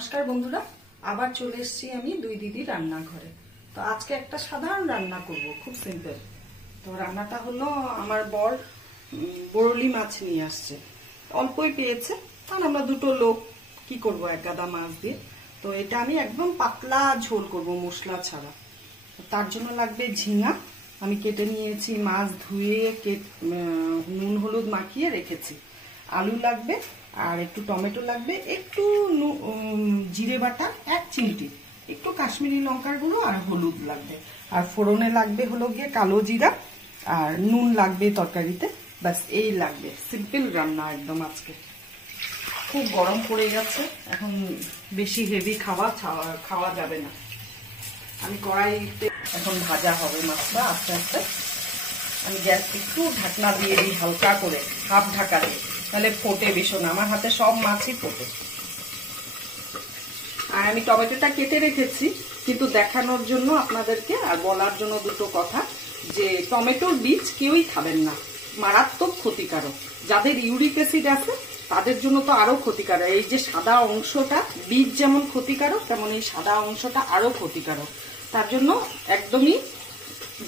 নমস্কার বন্ধুরা, আবার চলে এসেছি আমি দুই দিদি রান্নাঘরে। তো আজকে একটা সাধারণ রান্না করব, খুব সিম্পল। তো রান্নাটা হলো, আমার বর বরলি মাছ নিয়ে আসছে, অল্পই পেয়েছে, কারণ আমরা দুটো লোক, কি করব এক গাদা মাছ দিয়ে। তো এটা আমি একদম পাতলা ঝোল করব, মশলা ছাড়া। তার জন্য লাগবে ঝিঙা, আমি কেটে নিয়েছি, মাছ ধুয়ে নুন হলুদ মাখিয়ে রেখেছি। আলু লাগবে, আর একটু টমেটো লাগবে, একটু জিরে বাটা 1 চিমটি, একটু কাশ্মীরি লঙ্কার গুঁড়ো আর হলুদ লাগবে, আর ফোড়নে লাগবে হলো গিয়ে কালো জিরা, আর নুন লাগবে তরকারিতে, ব্যাস এই লাগবে। সিম্পল রান্না একদম আজকে। খুব গরম পড়ে গেছে, এখন বেশি হেভি খাওয়া যাবে না। আমি কড়াইতে এখন ভাজা হবে মাছটা আস্তে আস্তে। আমি গ্যাস একটু ঢাকনা দিয়ে দিই, হালকা করে, হাফ ঢাকা দিয়ে, তাহলে ফোটে ভীষণ। আমার হাতে সব মাছই ফোটে। আর আমি টমেটোটা কেটে রেখেছি, কিন্তু দেখানোর জন্য আপনাদেরকে আর বলার জন্য দুটো কথা, যে টমেটোর বীজ কেউই খাবেন না, মারাত্মক ক্ষতিকারক। যাদের ইউরিক অ্যাসিড আছে তাদের জন্য তো আরো ক্ষতিকারক। এই যে সাদা অংশটা, বীজ যেমন ক্ষতিকারক, তেমন এই সাদা অংশটা আরো ক্ষতিকারক। তার জন্য একদমই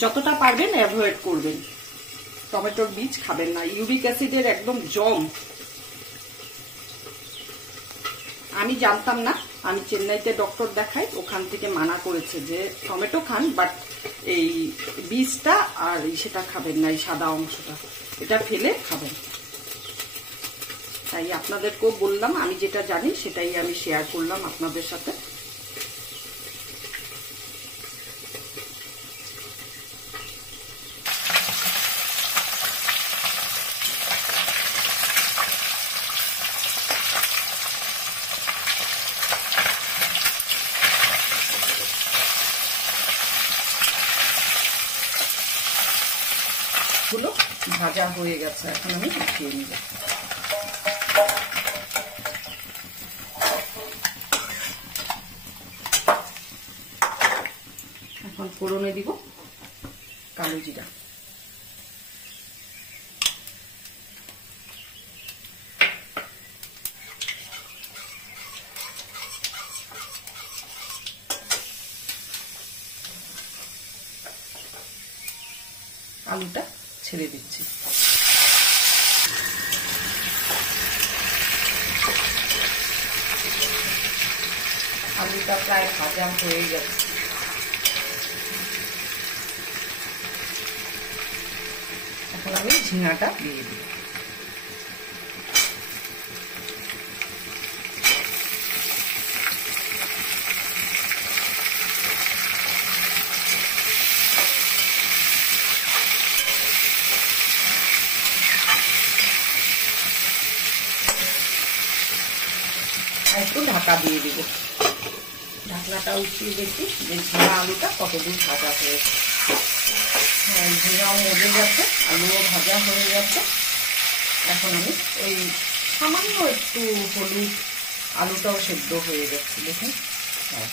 যতটা পারবেন অ্যাভয়েড করবেন, টমেটোর বীজ খাবেন না, ইউরিক অ্যাসিডের একদম জম। আমি জানতাম না, আমি চেন্নাইতে ডক্টর দেখাই, ওখান থেকে মানা করেছে যে টমেটো খান, বাট এই বীজটা আর সেটা খাবেন না, এই সাদা অংশটা, এটা ফেলে খাবেন। তাই আপনাদেরকেও বললাম, আমি যেটা জানি সেটাই আমি শেয়ার করলাম আপনাদের সাথে। গুলো ভাজা হয়ে গেছে, এখন আমি উঠিয়ে নিব। এখন ফোড়নে দিব কালো জিরা, আলুটা ছেড়ে দিচ্ছি। আলুটা প্রায় ভাজা হয়ে গেছে, এখন আমি ঝিঙাটা দিয়ে দিই। একটু ঢাকা দিয়ে দিব, ঢাকনাটা উঠিয়ে দেখি যে ঝিঙা আলুটা কতদূর ভাজা হয়েছে। হ্যাঁ, ঝিঙাও মজে গেছে, আলুও ভাজা হয়ে গেছে। এখন আমি ওই সামান্য একটু হলুদ, আলুটাও সেদ্ধ হয়ে যাচ্ছে, দেখুন। হ্যাঁ,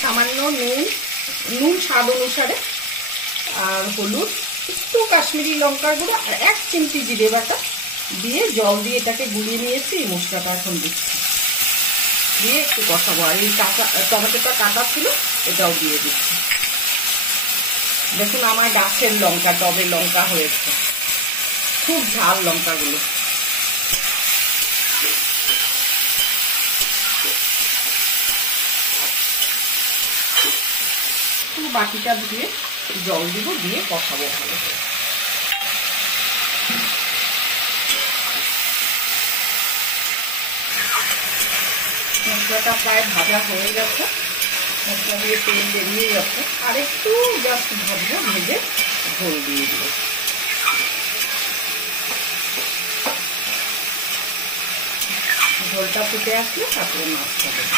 সামান্য নুন স্বাদ অনুসারে, আর হলুদ, একটু কাশ্মীরি লঙ্কার গুঁড়ো, আর 1 চিমটি জিরে বাটা দিয়ে জল দিয়ে এটাকে গুলিয়ে নিয়েছি। এই মশলাটা এখন দিচ্ছি, দিয়ে একটু কষাবো। আর এই টমেটোটা কাটা ছিল, এটাও দিয়ে দিচ্ছি। দেখুন, আমার গাছের লঙ্কা, টবে লঙ্কা হয়েছে, খুব ঝাল লঙ্কাগুলো। বাটিটা দিয়ে জল দিব, দিয়ে কষাবো ভালো করে। মশলাটা প্রায় ভাজা হয়ে গেছে, মশলা দিয়ে তেল বেরিয়ে যাচ্ছে, আর একটু জাস্ট ভাজবো, ভেজে ঝোল দিয়ে দিব। ঝোলটা ফুটে আসলে তারপরে মাছটা দেব।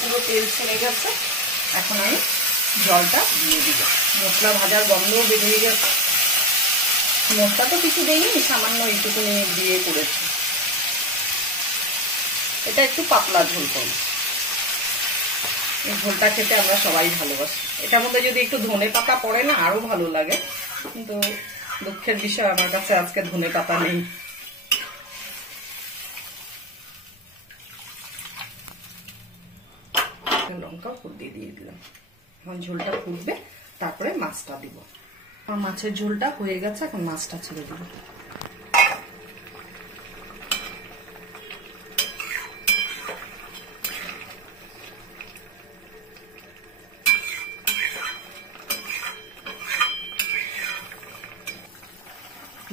পুরো তেল ছেড়ে গেছে, এখন আমি জলটা দিয়ে দিব। মশলা ভাজার গন্ধও বেরিয়ে গেছে। মশলা তো কিছু দেয়নি, সামান্য এইটুকুনি দিয়ে করেছি। এটা একটু পাতলা ঝোল করব। এই ঝোলটা খেতে আমরা সবাই ভালোবাসি। এটার মধ্যে যদি একটু ধনে পাতা পড়ে না, আরো ভালো লাগে, কিন্তু দুঃখের বিষয় আমার কাছে আজকে ধনেপাতা নেই। লঙ্কা ফুটে দিয়ে দিলাম। এখন ঝোলটা ফুটবে, তারপরে মাছটা দিব। আমার মাছের ঝোলটা হয়ে গেছে, এখন মাছটা ছেড়ে দিব।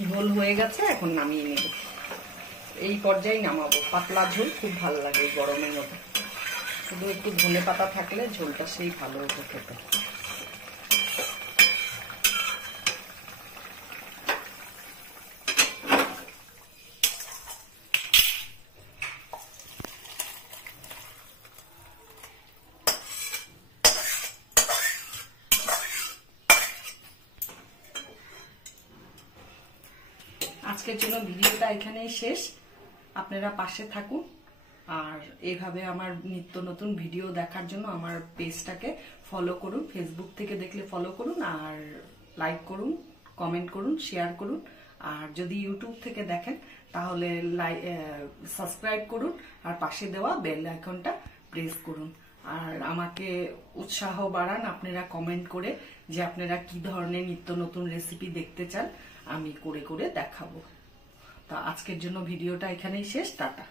ঝোল হয়ে গেছে, এখন নামিয়ে নেব। এই পর্যায়ে নামাবো। পাতলা ঝোল খুব ভালো লাগে গরমের মধ্যে, শুধু একটু ধনেপাতা থাকলে ঝোলটা সেই ভালো হতো খেতে। আজকের জন্য ভিডিওটা এখানেই শেষ। আপনারা পাশে থাকুন, আর এইভাবে আমার নিত্য নতুন ভিডিও দেখার জন্য আমার পেজটাকে ফলো করুন। ফেসবুক থেকে দেখলে ফলো করুন, আর লাইক করুন, কমেন্ট করুন, শেয়ার করুন। আর যদি ইউটিউব থেকে দেখেন তাহলে সাবস্ক্রাইব করুন, আর পাশে দেওয়া বেল আইকনটা প্রেস করুন। আর আমাকে উৎসাহ বাড়ান আপনারা কমেন্ট করে, যে আপনারা কি ধরনের নিত্য নতুন রেসিপি দেখতে চান, আমি করে করে দেখাবো। তা আজকের জন্য ভিডিওটা এখানেই শেষ। টাটা।